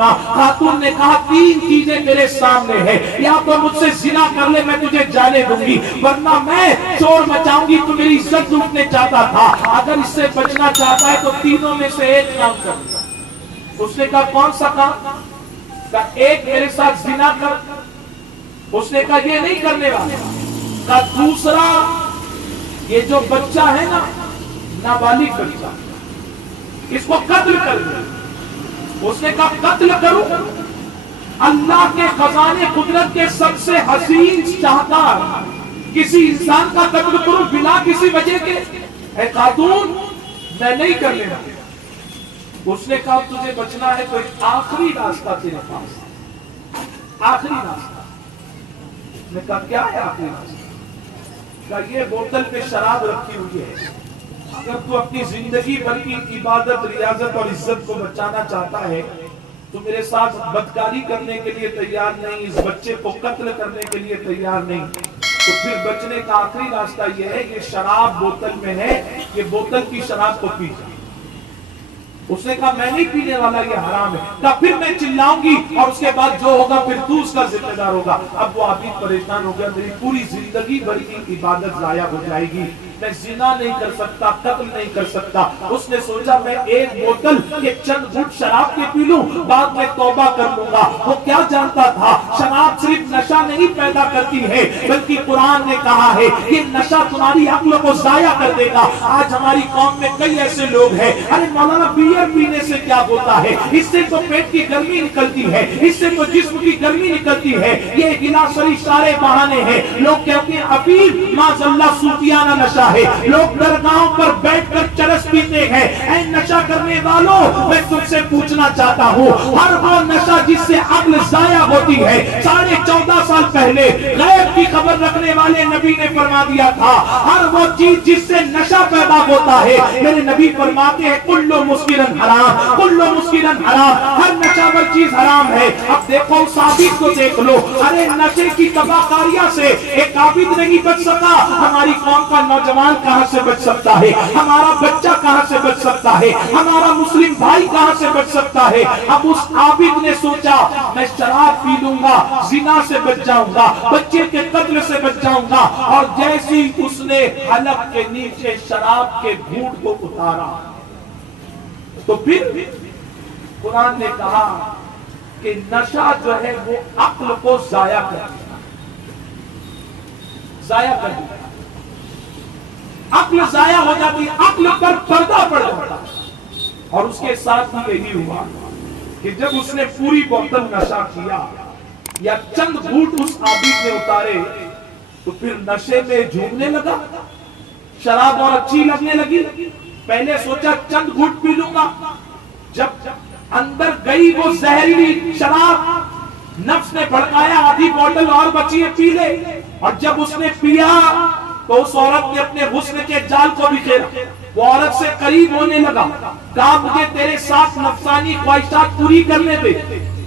سکا. خاتون نے کہا 3 چیزیں میرے سامنے ہیں, یا تو مجھ سے زنا کر لے میں تجھے جانے دوں گی, ورنہ میں شور مچاؤں گی. تو میری عزت لوٹنے چاہتا تھا, اگر اس سے بچنا چاہتا ہے تو تینوں میں سے ایک کام کر. اس نے کہا کون سا کام؟ کہا ایک میرے ساتھ زنا کر. اس نے کہا یہ نہیں کرنے والا. کہا دوسرا یہ جو بچہ ہے نا, نابالغ بچہ, اس کو قتل کر دے. اس نے کہا قتل کروں؟ اللہ کے خزانے قدرت کے سب سے حسین شاہکار کسی انسان کا قتل کروں بلا کسی وجہ کے؟ اے خاتون میں نہیں کرنے والا. اس نے کہا تجھے بچنا ہے تو ایک آخری راستہ تیرے پاس, آخری راستہ. میں کہا کیا ہے آخری راستہ؟ کہا یہ بوتل پہ شراب رکھی ہوئی ہے, اگر تو اپنی زندگی بھر کی عبادت, ریاضت اور عزت کو بچانا چاہتا ہے تو میرے ساتھ بدکاری کرنے کے لیے تیار نہیں, اس بچے کو قتل کرنے کے لیے تیار نہیں, تو پھر بچنے کا آخری راستہ یہ ہے کہ شراب بوتل میں ہے, یہ بوتل کی شراب کو پی جائے. اس نے کہا میں نہیں پینے والا, یہ حرام ہے. کہا پھر میں چلاؤں گی اور اس کے بعد جو ہوگا پھر تو اس کا ذمہ دار ہوگا. اب وہ عابد پریشان ہو گیا, میری پوری زندگی بھر کی عبادت ضائع ہو جائے گی, میں زنا نہیں کر سکتا, قتل نہیں کر سکتا. اس نے سوچا میں ایک بوتل کے چند گھٹ شراب کے پی لوں, بعد میں توبہ کر لوں گا. وہ کیا جانتا تھا شراب صرف نشہ نہیں پیدا کرتی ہے, بلکہ قرآن نے کہا ہے کہ نشہ تمہاری عقل کو ضائع کر دے گا. آج ہماری قوم میں کئی ایسے لوگ ہیں, ارے مولانا بیئر پینے سے کیا ہوتا ہے, اس سے تو پیٹ کی گرمی نکلتی ہے, اس سے تو جسم کی گرمی نکلتی ہے. یہ گلاسری سارے بہانے ہیں. لوگ کہتے ہیں افیل ماذ اللہ صوفیانہ نشہ ہے, لوگ درگاہوں پر بیٹھ کر چرس پیتے ہیں. اے نشہ کرنے والوں, میں تم سے پوچھنا چاہتا ہوں, ہر وہ نشہ جس سے عقل ضائع ہوتی ہے, 14.5 سال پہلے غیب کی خبر رکھنے والے نبی نے فرما دیا تھا, ہر وہ چیز جس سے نشہ پیدا ہوتا ہے, میرے نبی فرماتے ہیں کلو مسکرن حرام, کلو مسکرن حرام, ہر نشاور چیز حرام ہے. اب دیکھو اس عابد کو دیکھ لو, ارے نشے کی تباکاریاں سے ایک عابد نہیں بچ سکا, ہماری قوم کا نوجوان کہاں سے بچ سکتا ہے, ہمارا بچہ کہاں سے بچ سکتا ہے, ہمارا مسلم بھائی کہاں سے بچ سکتا ہے. اب اس عابد نے سوچا میں شراب پی لوں گا, زنا سے بچ جاؤں گا, بچے کے قتل سے بچ جاؤں گا. اور جیسی اس نے حلق کے نیچے شراب کے گھونٹ کو اتارا تو پھر قرآن نے کہا کہ نشہ جو ہے وہ عقل کو ضائع کر دیا, ضائع کر دیا. عقل ضائع ہو جاتی, عقل پر پردہ پڑ جاتا. اور اس کے ساتھ ہی یہی ہوا کہ جب اس نے پوری بوتل نشہ کیا یا چند گھونٹ اس عابد نے اتارے تو پھر نشے میں جھومنے لگا, شراب اور اچھی لگنے لگی. پہلے سوچا چند گھونٹ پی لوں گا, جب اندر گئی وہ زہریلی شراب, نفس نے بھڑکایا آدھی بوتل اور بچی ہے پی لے. اور جب اس نے پیا تو اس عورت نے اپنے حسن کے جال کو بکھیرا, وہ عورت سے قریب ہونے لگا, کہا مجھے تیرے ساتھ نفسانی خواہشات پوری کرنے دے.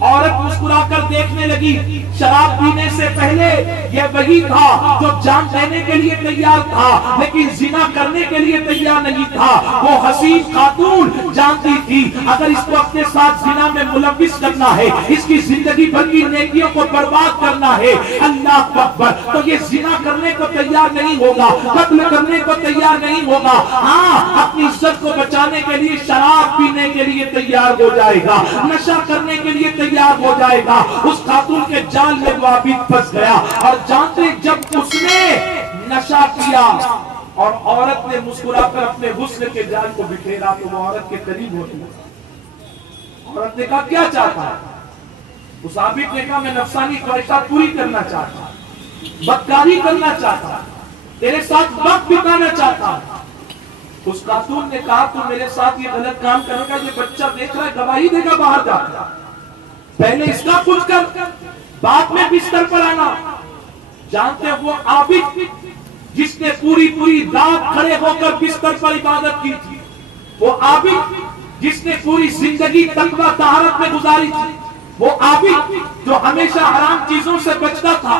عورت مسکرا کر دیکھنے لگی, شراب پینے سے پہلے یہ وہی تھا جو جان دینے کے لیے تیار تھا لیکن زنا کرنے کے لیے تیار نہیں تھا. وہ حسین خاتون جانتی تھی اگر اس کو اپنے ساتھ زنا میں ملوث کرنا ہے, اس کی زندگی بھر کی نیکیوں کو برباد کرنا ہے, اللہ اکبر, تو یہ زنا کرنے کو تیار نہیں ہوگا, قتل کرنے کو تیار نہیں ہوگا. ہاں, اپنی عزت کو بچانے کے لیے شراب پینے کے لیے تیار ہو جائے گا, نشہ کرنے کے لیے تیار ہو جائے گا. اس خاتون کے جال میں وہ عابد پھنس گیا. اور جانتے جب اس نے نشہ کیا اور عورت نے مسکرا کر اپنے حسن کے جال کو بکھیرا تو وہ عورت کے قریب ہوتی. عورت نے کہا کیا چاہتا ہے؟ اس عابد نے کہا میں نفسانی خواہشات پوری کرنا چاہتا ہوں, بدکاری کرنا چاہتا ہوں, تیرے ساتھ وقت بتانا چاہتا ہوں. اس خاتون نے کہا تو میرے ساتھ یہ غلط کام کرے گا, یہ بچہ دیکھ رہا ہے گواہی دے گا باہر جا کر, پہلے اس کا کچھ کر بعد میں بستر پر آنا. جانتے ہیں وہ عابد جس نے پوری رات کھڑے ہو کر بستر پر عبادت کی تھی, وہ عابد جس نے پوری زندگی تقویٰ طہارت میں گزاری تھی, وہ عابد جو ہمیشہ حرام چیزوں سے بچتا تھا,